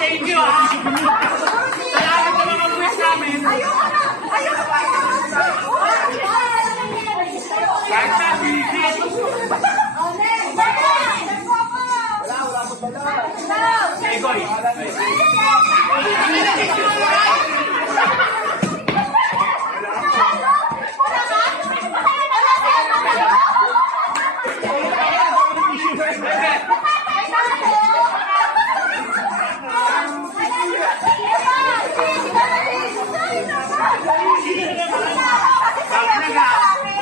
Thank you, ha? Salamat sa mga buwis namin. Kahit na, bisit. Egoy.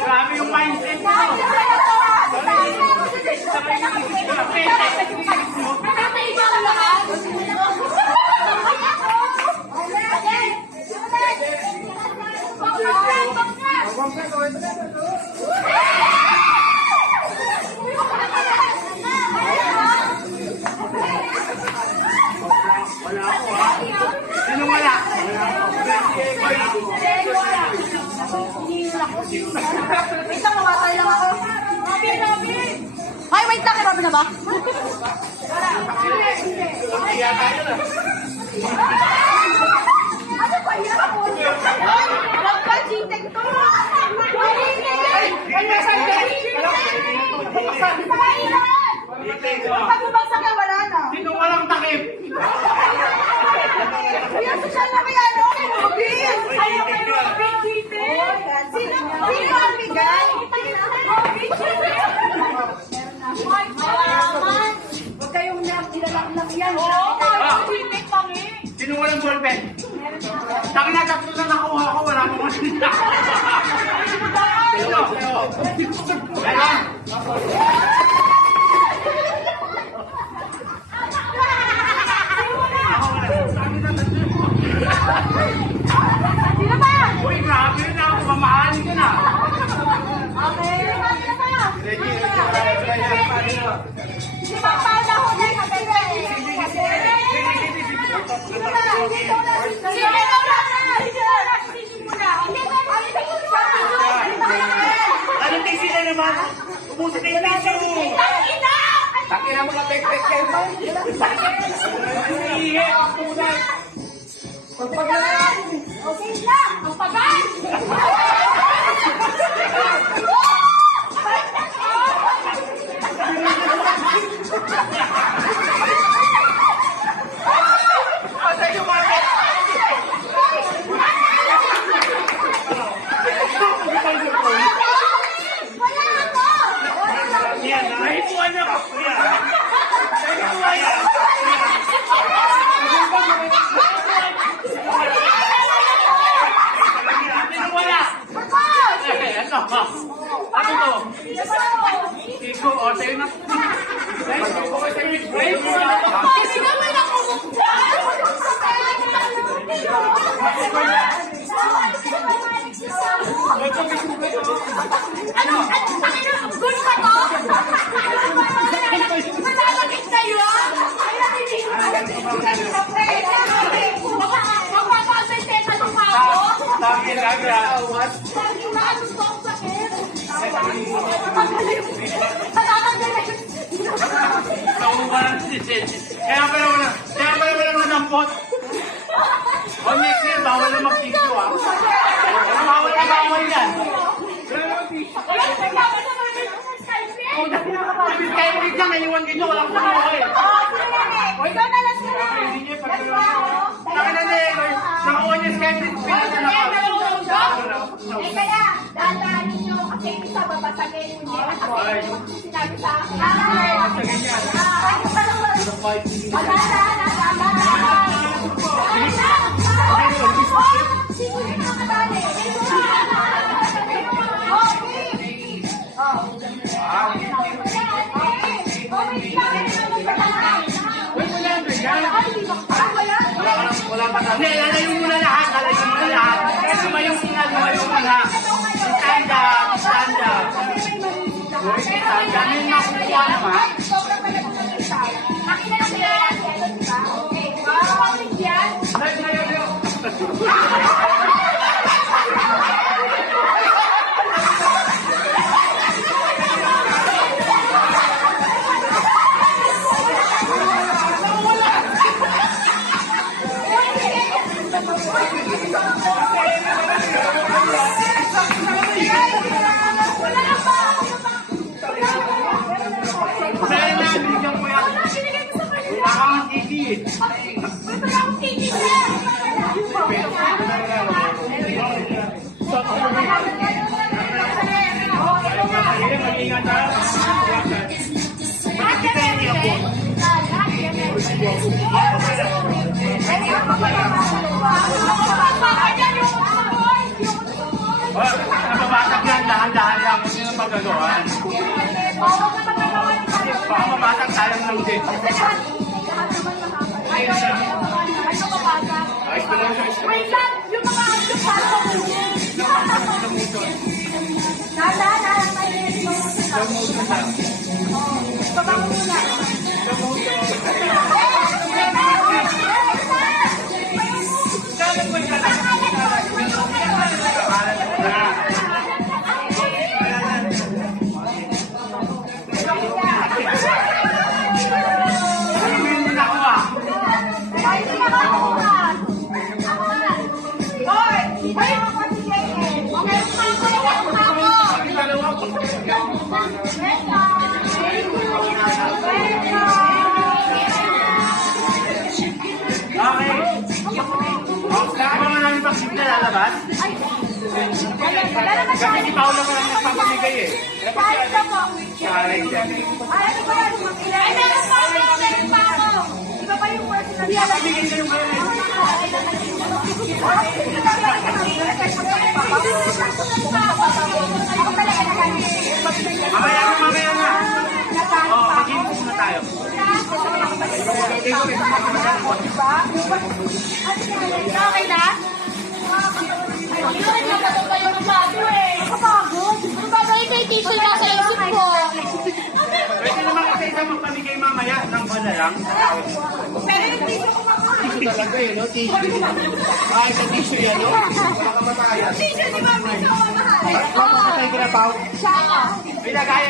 Grabe yung mindset mo. Wala ako, ha? Sino wala? Wait lang, mamatay lang ako. Ay, wait lang, Robin na ba? Ano ba yan? Wag ka, G-Tech to. Pag bumagsak ka, wala na. Sino walang takip? Yung social na kaya, ano? Robin! Ayaw kayo, Robin, G-Tech. Sino ang bigay? Huwag kayong nilalak yan. Sino walang ballpen? Taki na tatlo na nakuha ko, wala mo kasi na. Sino? Ayan. Sino ba? Uy, grabe na ako, mamahalin ka na. Okay. Di ba paano ako na kapatid? Anong tisi na naman? Ubusin na yung tisi mo. Takina mo na pek-pek kayo. Iihe ang tunay. Pagpagan! Okay na! Pagpagan! Nahipuan na ako. Nahipuan na. Sino wala? Ano to? Iko, o sa'yo na. Gusto ka to? Malalagit kayo? Magpapasenseta ng ako? Sabi na agad. Kaya pala wala nampot. O next year, bawal na mag-tissue, ha? Bawal yan. Kaya ulit lang, naiwan dito, walang kumuha eh. Ikaw na lang sila. Hindi niya pag-iwan. Nakuha niya Skype, Eh kaya, dadaanin nyo kasi isa babasagin nyo niya. Kasi sinabi sa akin. Sino yung nakadali? Wala pa ka. Hindi, lalayo mo na lahat. Lalayo mo na lahat. Lumayo muna, lumayo muna. Stand up, stand up. Stand up. May makukuha naman. Sobrang pala kung nakita. Nakita na sila yan. Okay. Wow, yan. Layo. Sa'yo na, binigyan ko yan. Wala kang TV. Mag-ingat ha. Makikita yung niya po. Nababasag yan, dahan-dahan lang. Kung sino magagawan. Baka mabasag sayang lang din. Ayos na lang siya. Wait lang! Yung mga yung parang Slow motion lang. baba mo muna. Okay. Saan ba namin bakit na lalabas? Kasi si Paolo ko lang nagpapamigay eh. Challenge yan. Pamigay na yung kayo. Mamaya na. Oo, mag-inom muna tayo. Okay na? Hindi na matapay yung bago eh. Kapagod? Ano ba ba yung may tissue na sa isip ko? Pwede naman isa-isa magpamigay mamaya ng bala lang. Pero yung tissue ko makakas. Talaga eh, no? Tissue. Ay, sa tissue yan, no? Wala ka matayan. Tissue, di ba? Tissue ko makakas. Bakit ka tayo kinapaw? Siya. May lagay